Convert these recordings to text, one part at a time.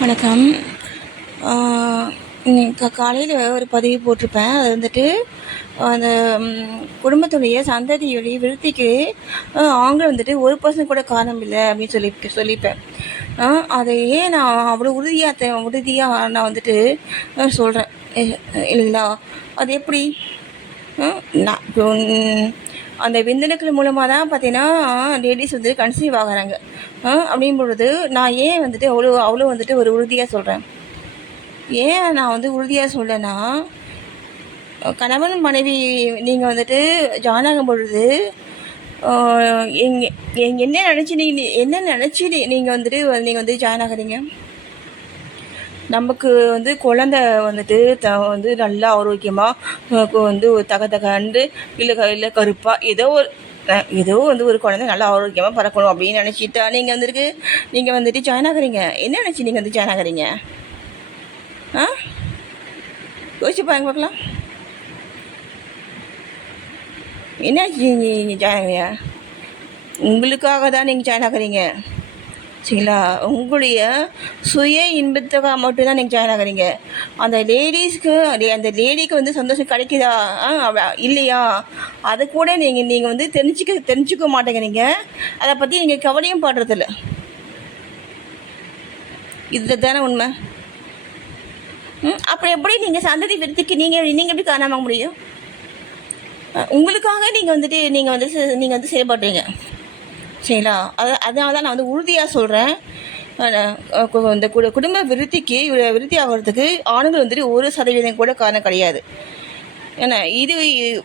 வணக்கம். காலையில் ஒரு பதிவு போட்டிருப்பேன். அது வந்துட்டு அந்த குடும்பத்துடைய சந்ததியுடைய விருத்திக்கு ஆண்கள் வந்துட்டு 1% கூட காரணம் இல்லை அப்படின்னு சொல்லிப்பேன். அதை ஏன் நான் அவ்வளோ உறுதியாக நான் வந்துட்டு சொல்கிறேன் இல்லைங்களா? அது எப்படி? நான் அந்த விந்தணுக்கள் மூலமாக தான் பார்த்தீங்கன்னா லேடிஸ் வந்து கன்சீவ் ஆகிறாங்க. அப்படின் பொழுது நான் ஏன் வந்துட்டு அவ்வளோ வந்துட்டு ஒரு உறுதியாக சொல்கிறேன். ஏன் நான் வந்து உறுதியாக சொல்லேன்னா, கணவன் மனைவி நீங்கள் வந்துட்டு ஜாயின் ஆகும் பொழுது என்ன நினச்சி நீங்கள் வந்து ஜாயின் ஆகுறீங்க? நமக்கு வந்து குழந்தை வந்துட்டு வந்து நல்லா ஆரோக்கியமாக வந்து தகண்டு இல்லை கருப்பாக ஏதோ வந்து ஒரு குழந்தை நல்லா ஆரோக்கியமாக பறக்கணும் அப்படின்னு நினச்சிட்டா நீங்கள் வந்துட்டு ஜாயின் ஆகுறீங்க. என்ன நினச்சி நீங்கள் வந்து ஜாயின் ஆகுறீங்க? யோசிச்சு பாருங்க பார்க்கலாம். என்ன நீங்கள் ஜாயின் ஆகுறீங்க? உங்களுக்காக தான் நீங்கள் ஜாயின் ஆகுறீங்க சரிங்களா? உங்களுடைய சுய இன்பத்துக்காக மட்டும்தான் நீங்கள் ஜாயின் ஆகுறீங்க. அந்த லேடிக்கு வந்து சந்தோஷம் கிடைக்குதா இல்லையா அதை கூட நீங்கள் வந்து தெரிஞ்சுக்க மாட்டேங்கிறீங்க. அதை பற்றி நீங்கள் கவலையும் பாடுறதில்ல. இது தானே உண்மை. அப்புறம் எப்படி நீங்கள் சந்ததி விருத்திக்கு நீங்கள் எப்படி காரணமாக முடியும்? உங்களுக்காக நீங்கள் வந்து செயல்படுறீங்க சரிங்களா? அதனால தான் நான் வந்து உறுதியாக சொல்கிறேன். இந்த குடும்ப விருத்தி ஆகிறதுக்கு ஆண்கள் வந்துட்டு 1% கூட காரணம் கிடையாது. ஏன்னா இது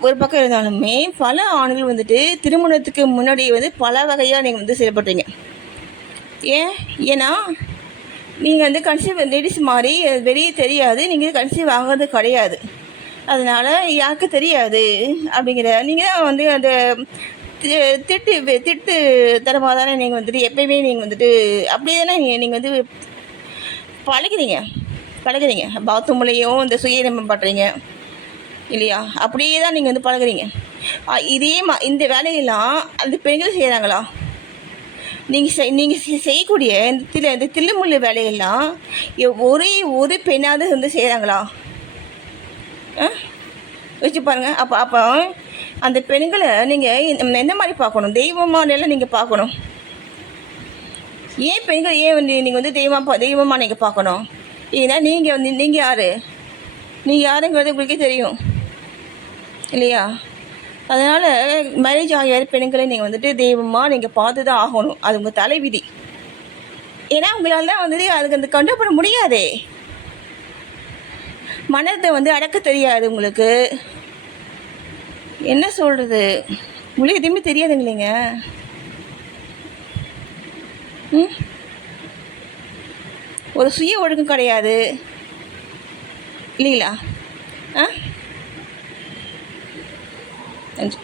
ஒரு பக்கம் இருந்தாலுமே பல ஆண்கள் வந்துட்டு திருமணத்துக்கு முன்னாடி வந்து பல வகையாக நீங்கள் வந்து செயல்படுறீங்க. ஏன்னா நீங்கள் வந்து கன்சீவ் லேடிஸ் மாதிரி வெளியே தெரியாது, நீங்கள் கன்சீவ் ஆகிறது கிடையாது. அதனால் யாருக்கும் தெரியாது அப்படிங்கிற நீங்கள் தான் வந்து அந்த திட்டு தரமாக தானே நீங்கள் வந்துட்டு எப்பயுமே நீங்கள் வந்துட்டு அப்படியே தானே நீங்கள் வந்து பழகிறீங்க பாத்ரூம்லேயும் இந்த சுயநலம் பண்ணுறீங்க இல்லையா? அப்படியே தான் நீங்கள் வந்து பழகிறீங்க. இந்த வேலையெல்லாம் அந்த பெண்கள் செய்கிறாங்களா? நீங்கள் செய்யக்கூடிய இந்த தில்லுமுள்ளு வேலையெல்லாம் ஒரு பெண்ணாவது வந்து செய்கிறாங்களா? வச்சு பாருங்கள். அப்போ அந்த பெண்களை நீங்கள் எந்த மாதிரி பார்க்கணும்? தெய்வமானெல்லாம் நீங்கள் பார்க்கணும். ஏன் பெண்கள் நீங்கள் வந்து தெய்வமாக நீங்கள் பார்க்கணும்? ஏன்னா நீங்கள் யார்? நீங்கள் யாருங்கிறது உங்களுக்கே தெரியும் இல்லையா? அதனால் மேரேஜ் ஆகிய பெண்களை நீங்கள் வந்துட்டு தெய்வமாக நீங்கள் பார்த்து தான் ஆகணும். அது உங்கள் தலைவிதி. ஏன்னா உங்களால் தான் வந்துட்டு அதுக்கு அந்த கண்ட்ரோல் பண்ண முடியாதே. மனதை வந்து அடக்க தெரியாது உங்களுக்கு. என்ன சொல்கிறது, உங்களுக்கு எதுவுமே தெரியாதுங்களேங்க. ஒரு சுய ஒழுக்கம் கிடையாது இல்லைங்களா? நன்றி.